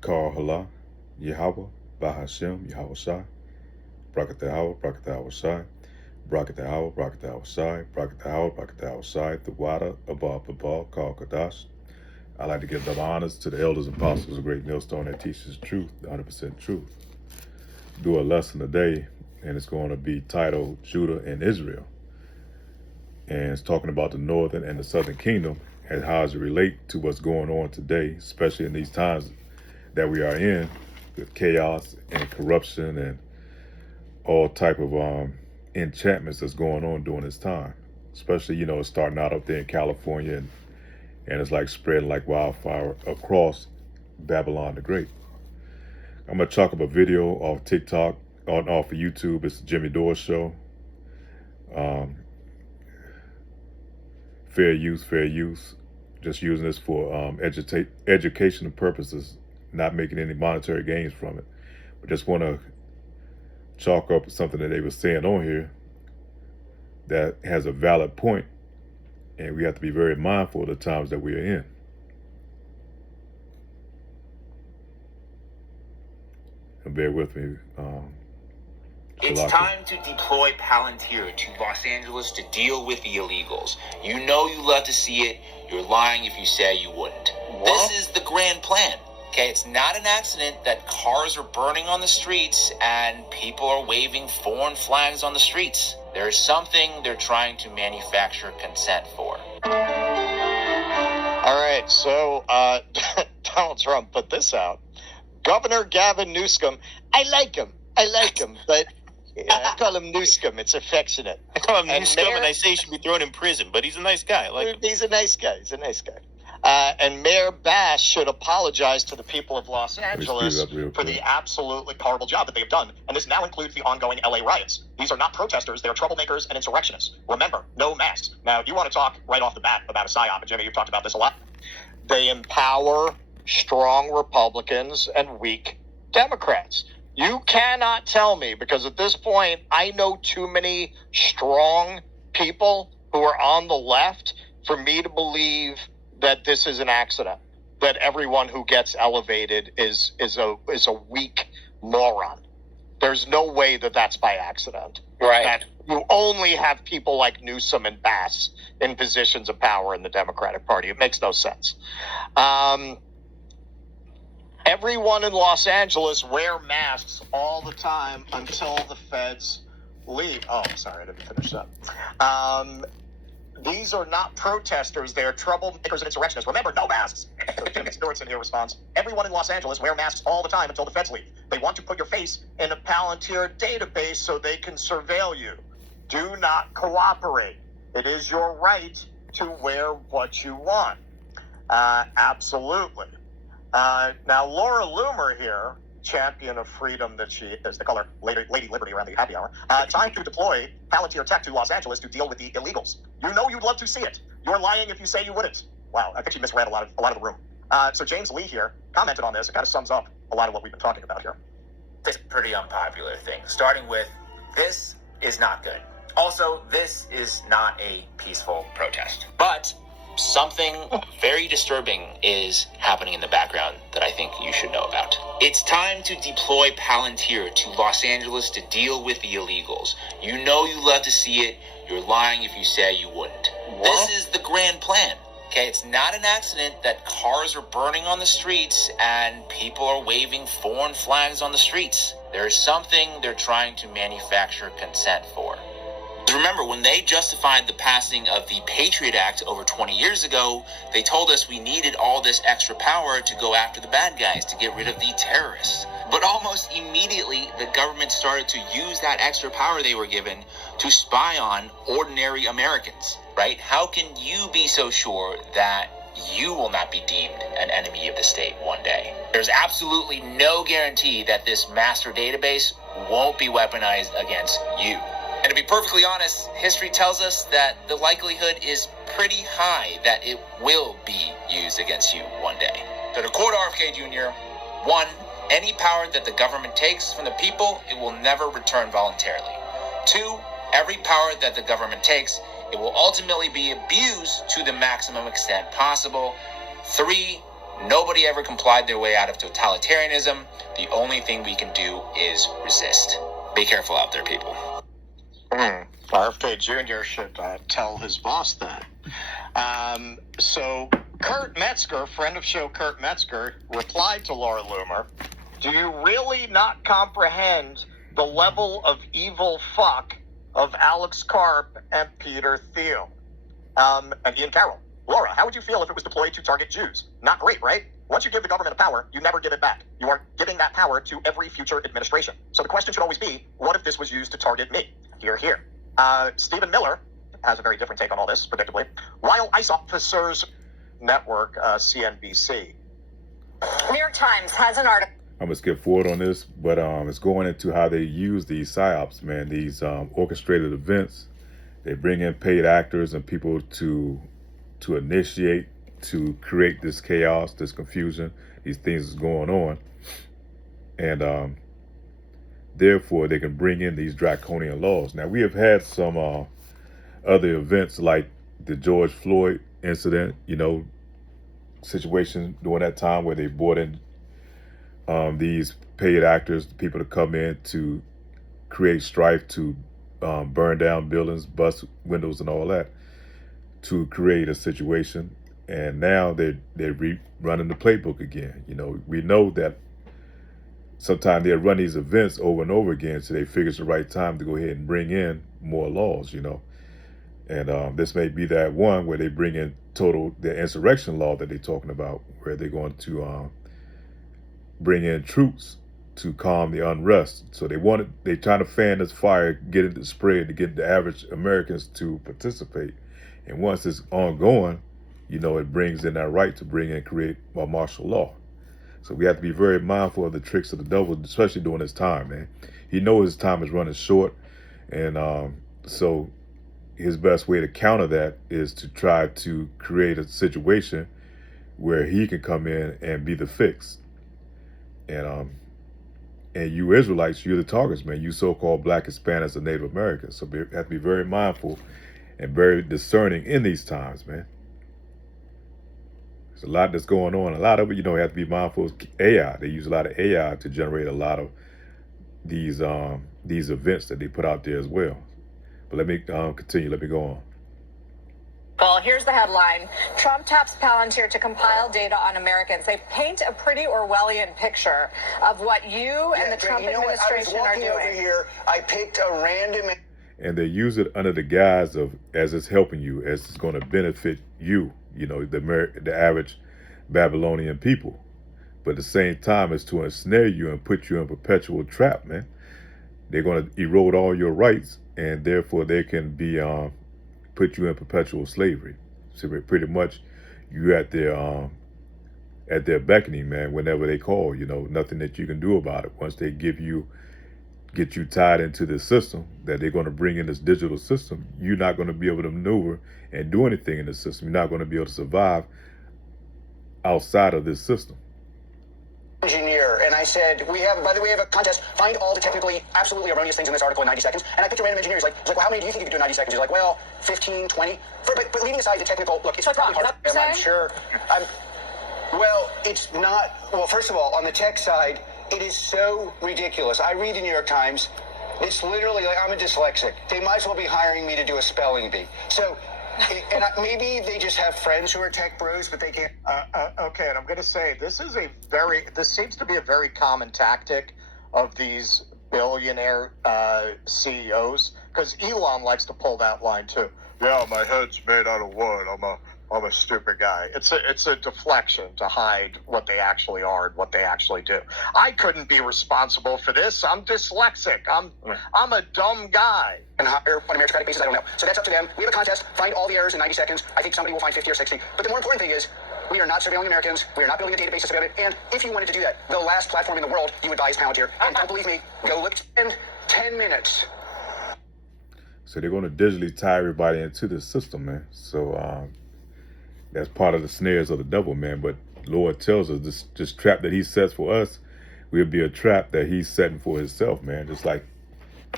Kal Hala, Yahweh, Bahashem, Yahweh Shai, Brakatahawa, Brakatahawa Shai, Brakatahawa, Brakatahawa Shai, Brakatahawa, Brakatahawa Shai, the water above the ball, Kal Kadash. I like to give double honors to the elders and apostles of Great Millstone that teaches truth, the 100% truth. Do a lesson today, and it's going to be titled Judah and Israel. And it's talking about the northern and the southern kingdom and how does it relate to what's going on today, especially in these times that we are in with chaos and corruption and all type of enchantments that's going on during this time. Especially, it's starting out up there in California and it's like spreading like wildfire across Babylon the Great. I'm gonna talk about a video off TikTok, off of YouTube. It's the Jimmy Dore Show. Um, fair use. Just using this for educational purposes, not making any monetary gains from it. But just want to chalk up something that they were saying on here that has a valid point, and we have to be very mindful of the times that we are in. And bear with me. It's time to deploy Palantir to Los Angeles to deal with the illegals. You know you love to see it. You're lying if you say you wouldn't. What? This is the grand plan. Okay, it's not an accident that cars are burning on the streets and people are waving foreign flags on the streets. There is something they're trying to manufacture consent for. All right, so Donald Trump put this out. Governor Gavin Newsom, I like him, but I call him Newsom. It's affectionate. I call him Newsom, and I say he should be thrown in prison, but he's a nice guy. I like him. He's a nice guy. And Mayor Bass should apologize to the people of Los Angeles for the absolutely horrible job that they have done. And this now includes the ongoing LA riots. These are not protesters. They're troublemakers and insurrectionists. Remember, no masks. Now, you want to talk right off the bat about a psyop, and Jimmy, you've talked about this a lot. They empower strong Republicans and weak Democrats. You cannot tell me, because at this point, I know too many strong people who are on the left for me to believe that this is an accident, that everyone who gets elevated is a weak moron. There's no way that that's by accident. Right. That you only have people like Newsom and Bass in positions of power in the Democratic Party. It makes no sense. Everyone in Los Angeles wear masks all the time until the feds leave. Oh, sorry, I didn't finish that. These are not protesters. They are troublemakers and insurrectionists. Remember, no masks. Jimmy Stewart's in here responds. Everyone in Los Angeles wear masks all the time until the feds leave. They want to put your face in a Palantir database so they can surveil you. Do not cooperate. It is your right to wear what you want. Absolutely. Now, Laura Loomer here, champion of freedom that she is, they call her Lady Liberty around the happy hour, trying to deploy Palantir tech to Los Angeles to deal with the illegals. You know you'd love to see it. You're lying if you say you wouldn't. Wow, I think she misread a lot of the room. So James Lee here commented on this. It kind of sums up a lot of what we've been talking about here. It's a pretty unpopular thing, starting with, this is not good. Also, this is not a peaceful protest. But something very disturbing is happening in the background that I think you should know about. It's time to deploy Palantir to Los Angeles to deal with the illegals. You know you love to see it. You're lying if you say you wouldn't. What? This is the grand plan. Okay, it's not an accident that cars are burning on the streets and people are waving foreign flags on the streets. There is something they're trying to manufacture consent for. Remember, when they justified the passing of the Patriot Act over 20 years ago, they told us we needed all this extra power to go after the bad guys, to get rid of the terrorists. But almost immediately, the government started to use that extra power they were given to spy on ordinary Americans, right? How can you be so sure that you will not be deemed an enemy of the state one day? There's absolutely no guarantee that this master database won't be weaponized against you. And to be perfectly honest, history tells us that the likelihood is pretty high that it will be used against you one day. So to quote RFK Jr., 1, any power that the government takes from the people, it will never return voluntarily. 2, every power that the government takes, it will ultimately be abused to the maximum extent possible. 3, Nobody ever complied their way out of totalitarianism. The only thing we can do is resist. Be careful out there, people. RFK Jr. should tell his boss that. So Kurt Metzger, friend of show Kurt Metzger, replied to Laura Loomer, "Do you really not comprehend the level of evil fuck of Alex Karp and Peter Thiel?" And Ian Carroll, "Laura, how would you feel if it was deployed to target Jews? Not great, right? Once you give the government a power, you never give it back. You are giving that power to every future administration. So the question should always be, what if this was used to target me?" Here, here. Stephen Miller has a very different take on all this, predictably. While ICE officers network, CNBC. New York Times has an article. I'm gonna skip forward on this, but it's going into how they use these psyops, man. These orchestrated events. They bring in paid actors and people to initiate, to create this chaos, this confusion, these things is going on, and therefore they can bring in these draconian laws. Now we have had some other events like the George Floyd incident, situation during that time where they brought in these paid actors, people to come in to create strife, to burn down buildings, bust windows and all that, to create a situation. And now they're running the playbook again. We know that sometimes they run these events over and over again, so they figure it's the right time to go ahead and bring in more laws, And this may be that one where they bring in the insurrection law that they're talking about, where they're going to bring in troops to calm the unrest. So they're trying to fan this fire, get it to spread, to get the average Americans to participate. And once it's ongoing, it brings in that right to bring in, create a martial law. So we have to be very mindful of the tricks of the devil, especially during this time, man. He knows his time is running short. And so his best way to counter that is to try to create a situation where he can come in and be the fix. And you Israelites, you're the targets, man. You so-called Black, Hispanics, and Native Americans. So we have to be very mindful and very discerning in these times, man. There's a lot that's going on. A lot of it, you have to be mindful of AI. They use a lot of AI to generate a lot of these events that they put out there as well. But let me continue. Let me go on. Well, here's the headline. Trump taps Palantir to compile data on Americans. They paint a pretty Orwellian picture of what you and the Trump administration are doing. Over here, I picked a random... And they use it under the guise of, as it's helping you, as it's going to benefit you, the average Babylonian people. But at the same time, it's to ensnare you and put you in perpetual trap, man. They're going to erode all your rights, and therefore they can be put you in perpetual slavery. So pretty much you at their beckoning, man, whenever they call, nothing that you can do about it. Once they get you tied into this system that they're going to bring in, this digital system, you're not going to be able to maneuver and do anything in the system. You're not going to be able to survive outside of this system. Engineer, and I said, by the way, we have a contest, find all the technically absolutely erroneous things in this article in 90 seconds. And I picked a random engineer. He's like, well, how many do you think you could do in 90 seconds? He's like, well, 15, 20. But leaving aside the technical, look, it's probably hard for them, I'm sure. Well, it's not. Well, first of all, on the tech side, it is so ridiculous. I read the New York Times. It's literally like, I'm a dyslexic. They might as well be hiring me to do a spelling bee. So, maybe they just have friends who are tech bros, but they can't. Okay, and I'm going to say this seems to be a very common tactic of these billionaire CEOs, because Elon likes to pull that line too. Yeah, my head's made out of wood. I'm a stupid guy. It's a deflection to hide what they actually are and what they actually do. I couldn't be responsible for this. I'm dyslexic. I'm a dumb guy. And hire on a meritocratic basis, I don't know. So that's up to them. We have a contest. Find all the errors in 90 seconds. I think somebody will find 50 or 60. But the more important thing is, we are not surveilling Americans. We are not building a database to surveil it. And if you wanted to do that, the last platform in the world you would buy is Palantir. And don't believe me, go look in 10 minutes. So they're going to digitally tie everybody into this system, man. So that's part of the snares of the devil, man. But Lord tells us this trap that he sets for us will be a trap that he's setting for himself, man. Just like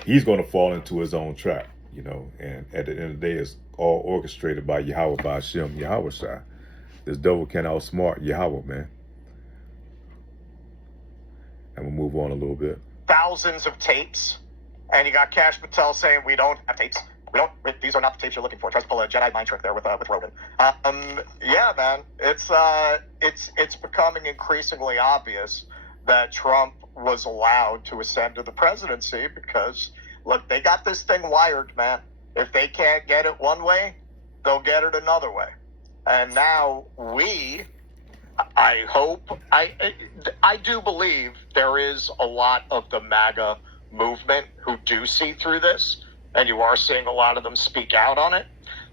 he's going to fall into his own trap, And at the end of the day, it's all orchestrated by Yahweh, by Hashem, Yahweh Shai. This devil can outsmart Yahweh, man. And we'll move on a little bit. Thousands of tapes, and you got Cash Patel saying we don't have tapes. These are not the tapes you're looking for. Tries to pull a Jedi mind trick there with Rogan. Yeah, man, it's becoming increasingly obvious that Trump was allowed to ascend to the presidency because, look, they got this thing wired, man. If they can't get it one way, they'll get it another way. And now I hope, I do believe there is a lot of the MAGA movement who do see through this, and you are seeing a lot of them speak out on it.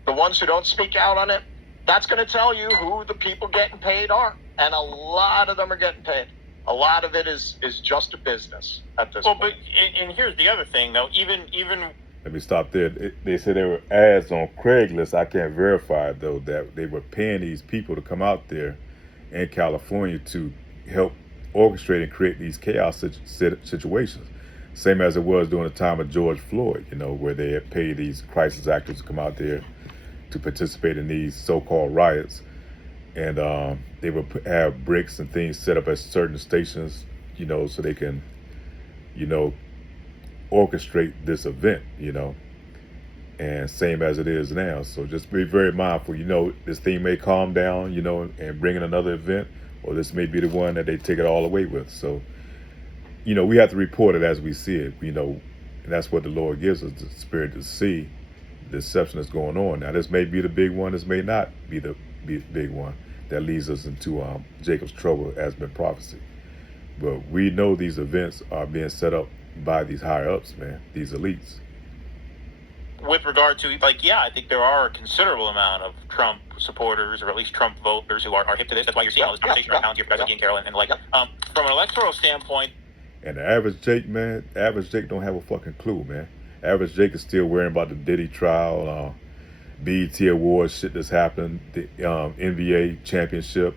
The ones who don't speak out on it, that's going to tell you who the people getting paid are. And a lot of them are getting paid. A lot of it is just a business at this point. But and here's the other thing, though. Even Let me stop there. They said there were ads on Craigslist. I can't verify, though, that they were paying these people to come out there in California to help orchestrate and create these chaos situations. Same as it was during the time of George Floyd, where they had paid these crisis actors to come out there to participate in these so-called riots. And they would have bricks and things set up at certain stations, so they can, orchestrate this event, and same as it is now. So just be very mindful, this thing may calm down, and bring in another event, or this may be the one that they take it all away with. So, we have to report it as we see it, and that's what the Lord gives us, the spirit to see the deception that's going on. Now, this may be the big one, this may not be the big one that leads us into Jacob's trouble, as been prophesied. But we know these events are being set up by these higher ups, man, these elites. with regard to, I think there are a considerable amount of Trump supporters, or at least Trump voters, who are hip to this. That's why you're seeing all this conversation right now here, President Ian Carroll, and from an electoral standpoint. And the average Jake, man, don't have a fucking clue, man. Average Jake is still worrying about the Diddy trial, BET Awards shit that's happened, the NBA championship,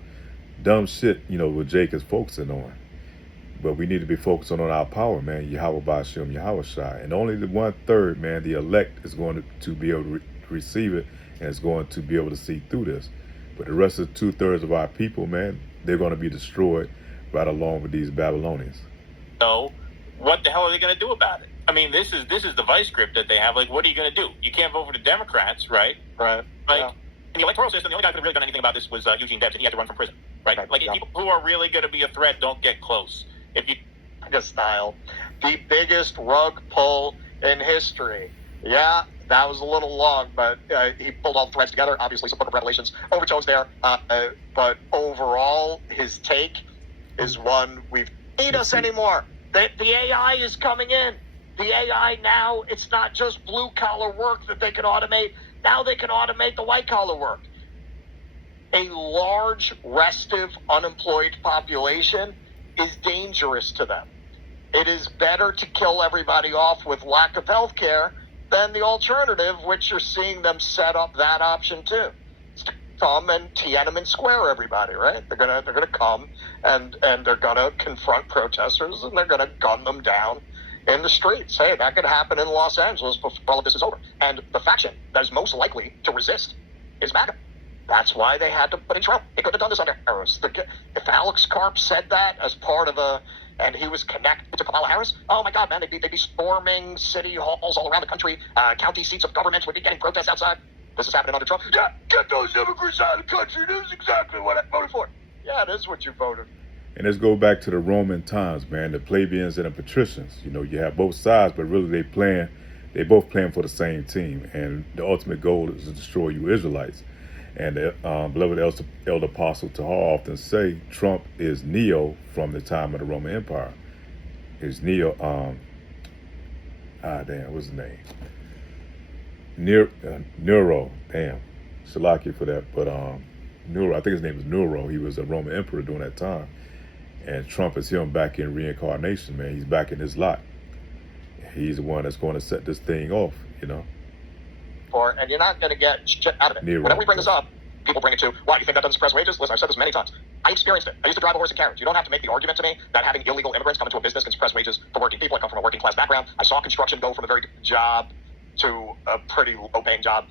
dumb shit, what Jake is focusing on. But we need to be focusing on our power, man. Yahweh Ba'ashem, Yahweh Shai. And only the 1/3, man, the elect is going to be able to receive it, and is going to be able to see through this. But the rest of the 2/3 of our people, man, they're going to be destroyed right along with these Babylonians. So what the hell are they going to do about it? I mean, this is the vice grip that they have. What are you going to do? You can't vote for the Democrats, right? Right. In the electoral system, the only guy who could have really done anything about this was Eugene Debs, and he had to run from prison, right? People who are really going to be a threat don't get close. If you style, the biggest rug pull in history. Yeah, that was a little long, but he pulled all the threads together. Obviously, some Book of Revelations overtones there, but overall, his take is one we need us anymore. The AI is coming in. The AI now, it's not just blue-collar work that they can automate. Now they can automate the white-collar work. A large, restive, unemployed population is dangerous to them. It is better to kill everybody off with lack of health care than the alternative, which you're seeing them set up that option too. It's to come and Tiananmen Square everybody, right? They're gonna come and they're gonna confront protesters, and they're gonna gun them down in the streets. Hey, that could happen in Los Angeles before all of this is over. And the faction that is most likely to resist is MAGA. That's why they had to put in Trump. They could have done this under Harris. If Alex Karp said that as part of and he was connected to Kamala Harris, oh my God, man, they'd be storming city halls all around the country. County seats of government would be getting protests outside. This is happening under Trump. Yeah, get those immigrants out of the country. This is exactly what I voted for. Yeah, it is what you voted. And let's go back to the Roman times, man. The plebeians and the patricians. You have both sides, but really they both playing for the same team. And the ultimate goal is to destroy you Israelites. And the beloved elder apostle Tahar often say Trump is Neo from the time of the Roman Empire. Is Neo, what's his name? Nero, Salaki for that. But Nero, I think his name is Nero. He was a Roman emperor during that time. And Trump is him back in reincarnation, man. He's back in his lot. He's the one that's going to set this thing off, And you're not going to get shit out of it. Whenever we bring this up, people bring it to, why do you think that doesn't suppress wages? Listen, I've said this many times. I experienced it. I used to drive a horse and carriage. You don't have to make the argument to me that having illegal immigrants come into a business can suppress wages for working people. I come from a working class background. I saw construction go from a very good job to a pretty low paying job.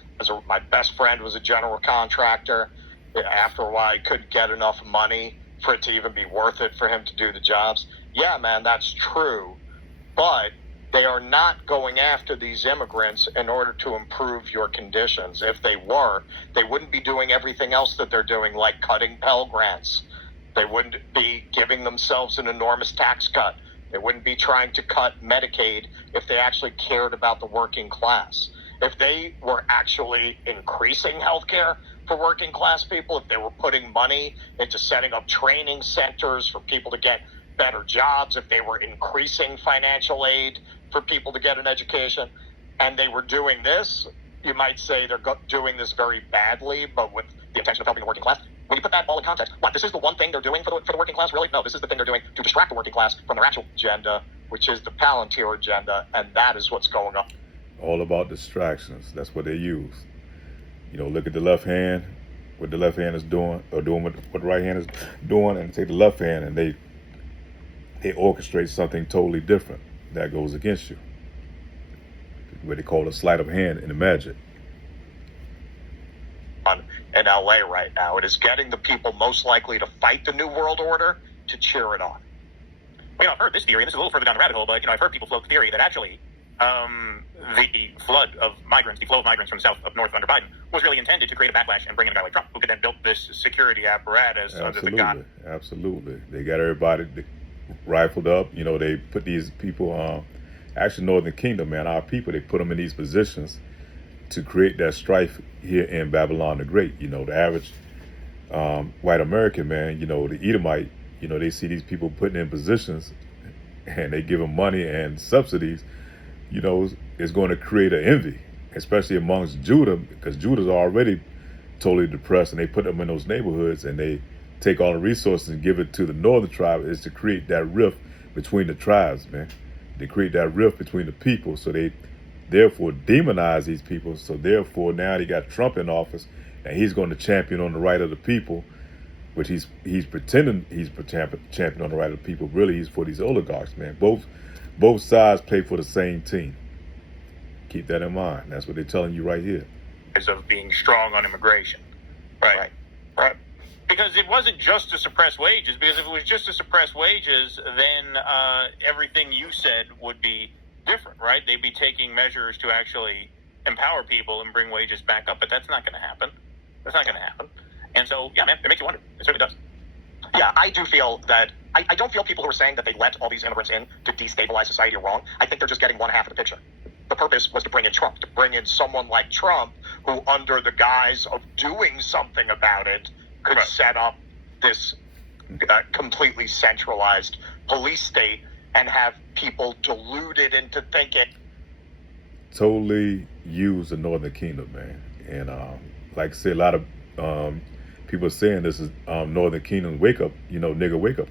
My best friend was a general contractor. after a while, he couldn't get enough money for it to even be worth it for him to do the jobs. Yeah, man, that's true. But they are not going after these immigrants in order to improve your conditions. If they were, they wouldn't be doing everything else that they're doing, like cutting Pell Grants. They wouldn't be giving themselves an enormous tax cut. They wouldn't be trying to cut Medicaid if they actually cared about the working class. If they were actually increasing health care for working class people, if they were putting money into setting up training centers for people to get better jobs, if they were increasing financial aid for people to get an education, and they were doing this, you might say they're doing this very badly, but with the intention of helping the working class. When you put that all in context, what, this is the one thing they're doing for the working class? Really? No, this is the thing they're doing to distract the working class from their actual agenda, which is the Palantir agenda, and that is what's going on. All about distractions. That's what they use. You know, look at the left hand, what the left hand is doing, or doing what the right hand is doing, and take the left hand and they orchestrate something totally different that goes against you. What they call a sleight of hand in the magic. In LA right now, it is getting the people most likely to fight the New World Order to cheer it on. Well, I've heard this theory, and this is a little further down the rabbit hole, but I've heard people float the theory that actually the flow of migrants from south up north under Biden was really intended to create a backlash and bring in a guy like Trump, who could then build this security apparatus under the gun. Absolutely. They got everybody rifled up. You know, they put these people, actually Northern Kingdom, man, our people, they put them in these positions to create that strife here in Babylon the Great. You know, the average white American, man, you know, the Edomite, you know, they see these people putting in positions and they give them money and subsidies, you know, is going to create an envy, especially amongst Judah, because Judah's already totally depressed, and they put them in those neighborhoods and they take all the resources and give it to the northern tribe, is to create that rift between the tribes, man. They create that rift between the people, so they therefore demonize these people. So therefore now they got Trump in office, and he's going to champion on the right of the people, which he's pretending he's champion on the right of the people. Really, he's for these oligarchs, man. Both sides play for the same team. Keep that in mind. That's what they're telling you right here. Of being strong on immigration. Right. Because it wasn't just to suppress wages, because if it was just to suppress wages, then everything you said would be different, right? They'd be taking measures to actually empower people and bring wages back up, but that's not going to happen. And so, yeah, man, it makes you wonder. It certainly does. Yeah, I do feel that, I don't feel people who are saying that they let all these immigrants in to destabilize society are wrong. I think they're just getting one half of the picture. The purpose was to bring in Trump, to bring in someone like Trump, who under the guise of doing something about it could set up this completely centralized police state and have people deluded into thinking. Totally use the Northern Kingdom, man. And like I said, a lot of people are saying this is Northern Kingdom wake up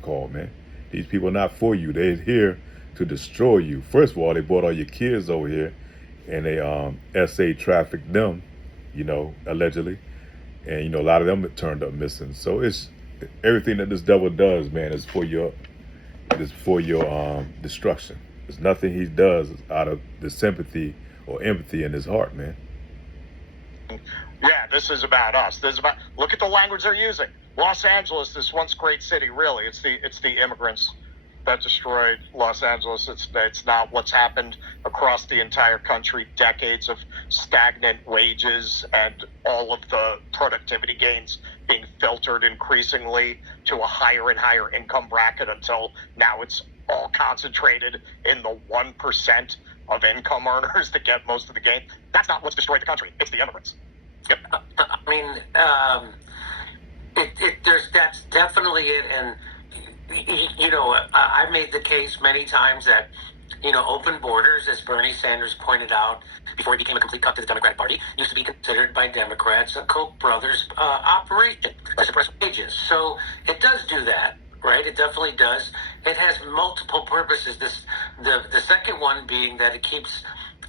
call, man. These people are not for you. They're here to destroy you. First of all, they brought all your kids over here and they SA trafficked them, you know, allegedly. And, you know, a lot of them turned up missing. So it's everything that this devil does, man, is for your destruction. There's nothing he does out of the sympathy or empathy in his heart, man. Yeah, this is about us. Look at the language they're using. Los Angeles, this once great city, really, it's the immigrants that destroyed Los Angeles. It's not what's happened across the entire country, decades of stagnant wages and all of the productivity gains being filtered increasingly to a higher and higher income bracket until now it's all concentrated in the 1% of income earners that get most of the gain. That's not what's destroyed the country. It's the immigrants. Yep. I mean, that's definitely it. And, you know, I made the case many times that, you know, open borders, as Bernie Sanders pointed out before he became a complete cut to the Democratic Party, used to be considered by Democrats a Koch brothers operation to suppress wages. So it does do that, right? It definitely does. It has multiple purposes. The second one being that it keeps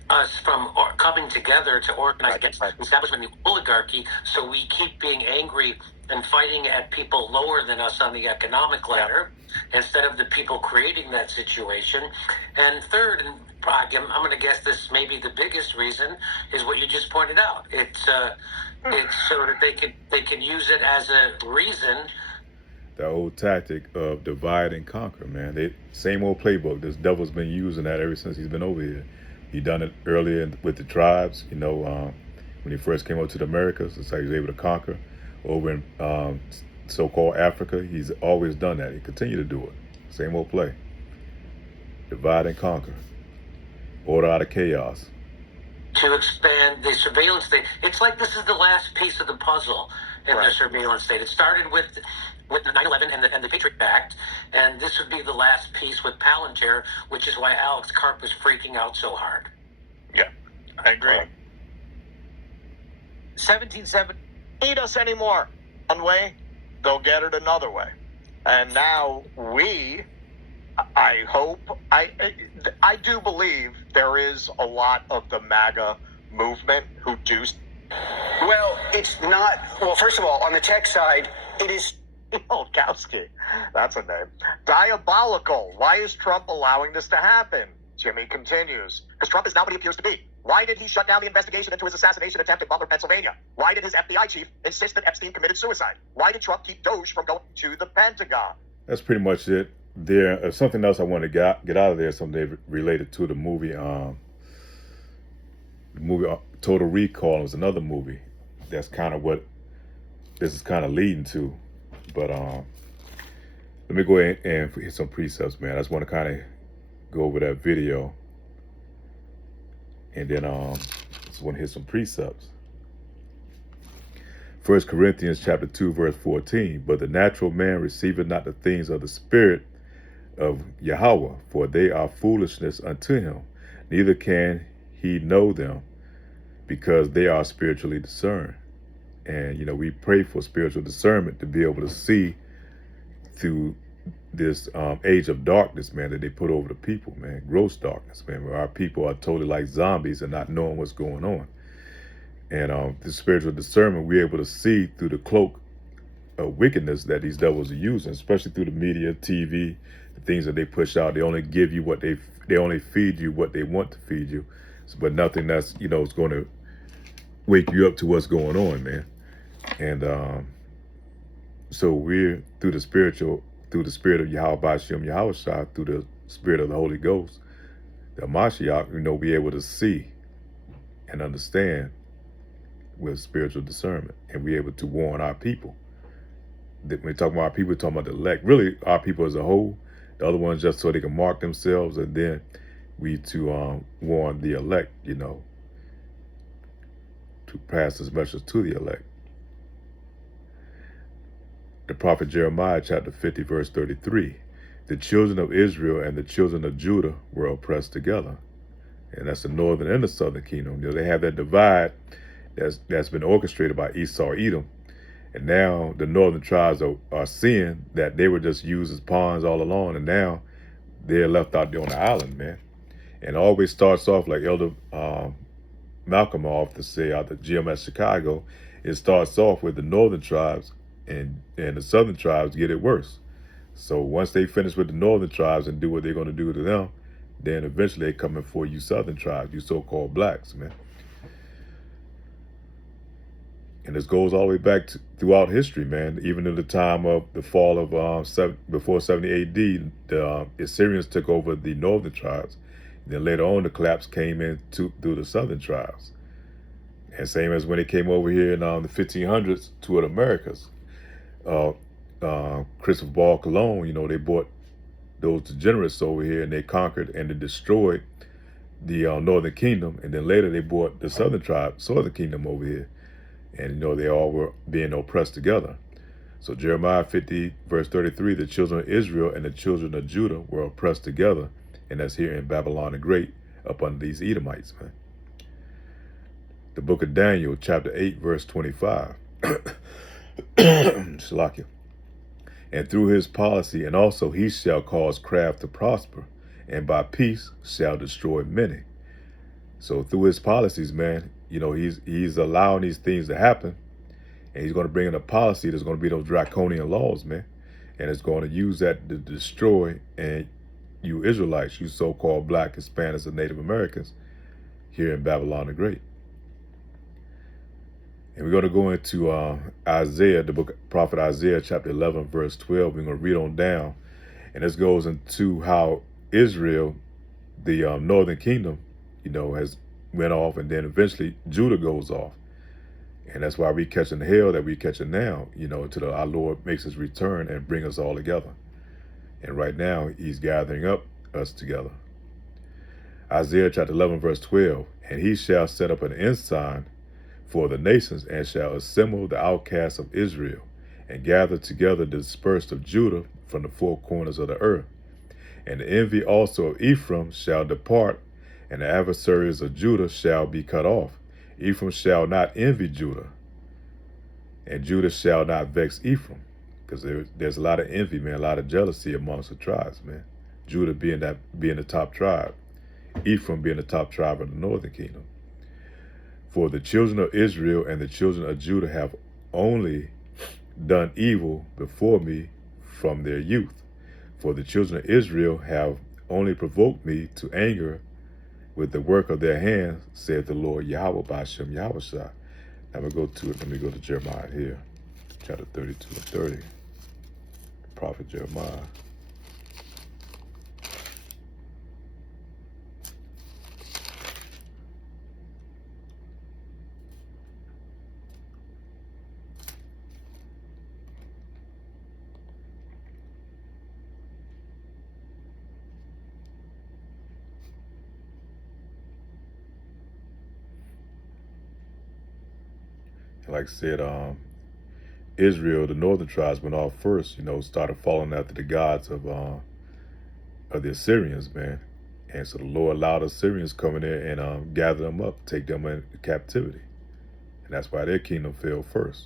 us from coming together to organize against the establishment of the oligarchy, so we keep being angry and fighting at people lower than us on the economic ladder instead of the people creating that situation. And third, and I'm going to guess this may be the biggest reason, is what you just pointed out. It's so that they can use it as a reason. The old tactic of divide and conquer, man. Same old playbook. This devil's been using that ever since he's been over here. He done it earlier with the tribes, when he first came over to the Americas. That's how he was able to conquer. Over in so-called Africa, he's always done that. He continued to do it. Same old play. Divide and conquer. Order out of chaos. To expand the surveillance state. It's like this is the last piece of the puzzle in the surveillance state. It started with the 9/11 and the Patriot Act, and this would be the last piece with Palantir, which is why Alex Karp was freaking out so hard. Yeah, I agree. 1770 need us anymore. One way, they'll get it another way. And now I hope, I do believe there is a lot of the MAGA movement who do. Well, it's not. Well, first of all, on the tech side, it is. Olkowski, that's a name. Diabolical. Why is Trump allowing this to happen? Jimmy continues. Because Trump is not what he appears to be. Why did he shut down the investigation into his assassination attempt in Butler, Pennsylvania? Why did his FBI chief insist that Epstein committed suicide? Why did Trump keep Doge from going to the Pentagon? That's pretty much it. There, something else I want to get out of there. Something related to the movie. The movie Total Recall was another movie. That's kind of what this is kind of leading to. But let me go ahead and hit some precepts, man. I just want to kind of go over that video, and then just want to hit some precepts. 1 Corinthians chapter 2, verse 14. But the natural man receiveth not the things of the Spirit of Yahweh, for they are foolishness unto him. Neither can he know them, because they are spiritually discerned. And, we pray for spiritual discernment to be able to see through this age of darkness, man, that they put over the people, man. Gross darkness, man, where our people are totally like zombies and not knowing what's going on. And the spiritual discernment, we're able to see through the cloak of wickedness that these devils are using, especially through the media, TV, the things that they push out. They only give you what they only feed you what they want to feed you, but nothing that's, is going to wake you up to what's going on, man. And so we're through the spirit of Yahweh Shem Yahweh Shah, through the spirit of the Holy Ghost, the Mashiach, be able to see and understand with spiritual discernment, and we're able to warn our people. When we talk about our people, we're talking about the elect, really our people as a whole. The other ones just so they can mark themselves, and then we to warn the elect, to pass this message to the elect. The prophet Jeremiah chapter 50 verse 33. The children of Israel and the children of Judah were oppressed together. And that's the northern and the southern kingdom. They have that divide that's been orchestrated by Esau, Edom. And now the northern tribes are seeing that they were just used as pawns all along, and now they're left out there on the island, man. And it always starts off like Elder Malcolm often say out the GMS Chicago. It starts off with the northern tribes, and the southern tribes get it worse. So once they finish with the northern tribes and do what they're going to do to them, then eventually they're coming for you southern tribes, you so-called blacks, man. And this goes all the way back throughout history, man. Even in the time of the fall of before 70 AD, the Assyrians took over the northern tribes. And then later on, the collapse came in through the southern tribes. And same as when they came over here in the 1500s to the Americas. Christopher Ball Colon, they brought those degenerates over here, and they conquered and they destroyed the northern kingdom. And then later they brought the southern kingdom over here. And, they all were being oppressed together. So Jeremiah 50, verse 33, the children of Israel and the children of Judah were oppressed together. And that's here in Babylon the Great, up under these Edomites, man. The book of Daniel, chapter 8, verse 25. Shalakia. And through his policy, and also he shall cause craft to prosper, and by peace shall destroy many. So through his policies, man, he's allowing these things to happen, and he's going to bring in a policy that's going to be those draconian laws, man, and it's going to use that to destroy and you Israelites, you so-called black, Hispanics, and Native Americans here in Babylon the Great. And we're going to go into Isaiah, the book of Prophet Isaiah, chapter 11, verse 12. We're going to read on down. And this goes into how Israel, the northern kingdom, has went off, and then eventually Judah goes off. And that's why we catching hell that we catching now, until our Lord makes his return and bring us all together. And right now, he's gathering up us together. Isaiah chapter 11, verse 12. And he shall set up an ensign for the nations, and shall assemble the outcasts of Israel, and gather together the dispersed of Judah from the four corners of the earth. And the envy also of Ephraim shall depart, and the adversaries of Judah shall be cut off. Ephraim shall not envy Judah, and Judah shall not vex Ephraim. Because there's a lot of envy, man, a lot of jealousy amongst the tribes, man. Judah being the top tribe, Ephraim being the top tribe of the northern kingdom. For the children of Israel and the children of Judah have only done evil before me from their youth. For the children of Israel have only provoked me to anger with the work of their hands, saith the Lord Yahweh Ba'ashem Yahushua. Now we go to it. Let me go to Jeremiah here, chapter 32 and 30. The prophet Jeremiah. Like I said, Israel, the northern tribes went off first, started following after the gods of the Assyrians, man. And so the Lord allowed the Assyrians come in there and gather them up, take them into captivity. And that's why their kingdom fell first.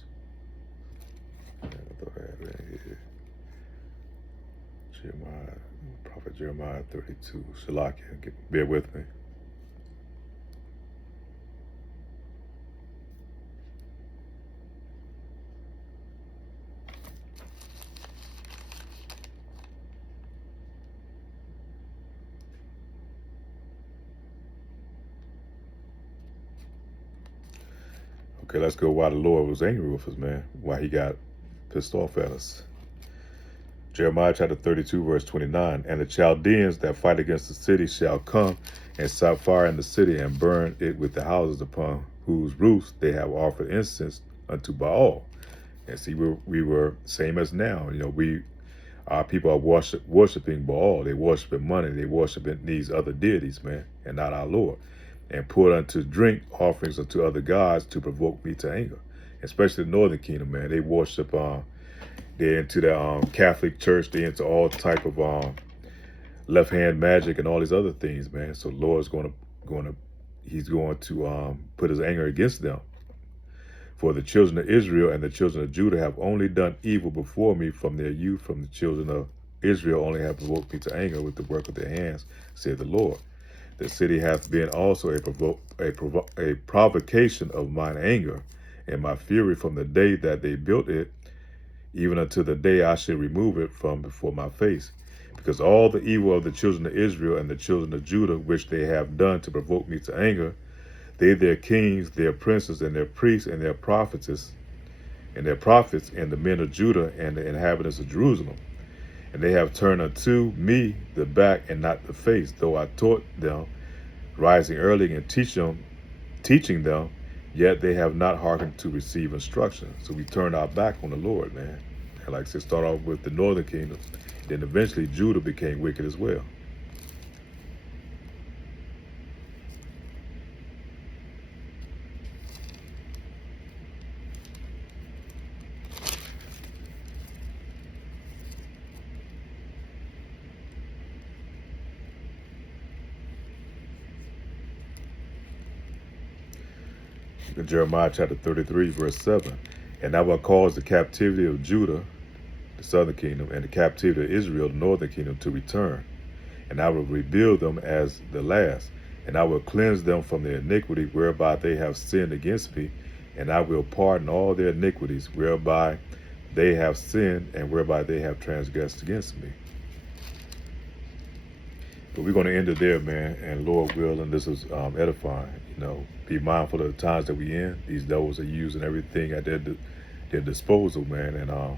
Jeremiah, prophet Jeremiah 32. Shalakia, bear with me. Okay, let's go why the Lord was angry with us, man. Why he got pissed off at us. Jeremiah chapter 32, verse 29. And the Chaldeans that fight against the city shall come and set fire in the city and burn it with the houses upon whose roofs they have offered incense unto Baal. And see, we were same as now. Our people are worshiping Baal. They worshiping money. They worshiping these other deities, man, and not our Lord. And poured unto drink offerings unto other gods to provoke me to anger. Especially the northern kingdom, man. They worship, they're into the Catholic church. They're into all type of left-hand magic and all these other things, man. So the Lord's he's going to put his anger against them. For the children of Israel and the children of Judah have only done evil before me from their youth. From the children of Israel only have provoked me to anger with the work of their hands, said the Lord. The city hath been also a provocation of mine anger and my fury from the day that they built it, even until the day I shall remove it from before my face. Because all the evil of the children of Israel and the children of Judah, which they have done to provoke me to anger, they, their kings, their princes, and their priests, and their prophets, and the men of Judah, and the inhabitants of Jerusalem. And they have turned unto me the back and not the face, though I taught them, rising early and teaching them, yet they have not hearkened to receive instruction. So we turned our back on the Lord, man. And like I said, start off with the northern kingdom, then eventually Judah became wicked as well. In Jeremiah chapter 33, verse 7. And I will cause the captivity of Judah, the southern kingdom, and the captivity of Israel, the northern kingdom, to return. And I will rebuild them as the last. And I will cleanse them from their iniquity, whereby they have sinned against me. And I will pardon all their iniquities, whereby they have sinned, and whereby they have transgressed against me. But we're going to end it there, man. And Lord willing, this is edifying. You know, be mindful of the times that we in. These devils are using everything at their disposal, man. And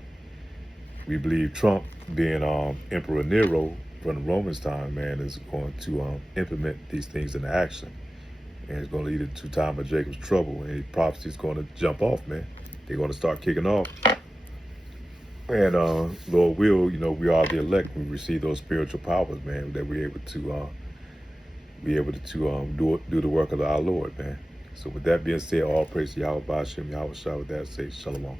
we believe Trump, being Emperor Nero from the Romans' time, man, is going to implement these things into action. And it's going to lead to time of Jacob's trouble. And his prophecy is going to jump off, man. They're going to start kicking off. And Lord will, you know, we are the elect. We receive those spiritual powers, man, that we're able to do the work of our Lord, man. So with that being said, all praise to Yahweh Ba'ashem, Yahweh Shah. With that, say shalom.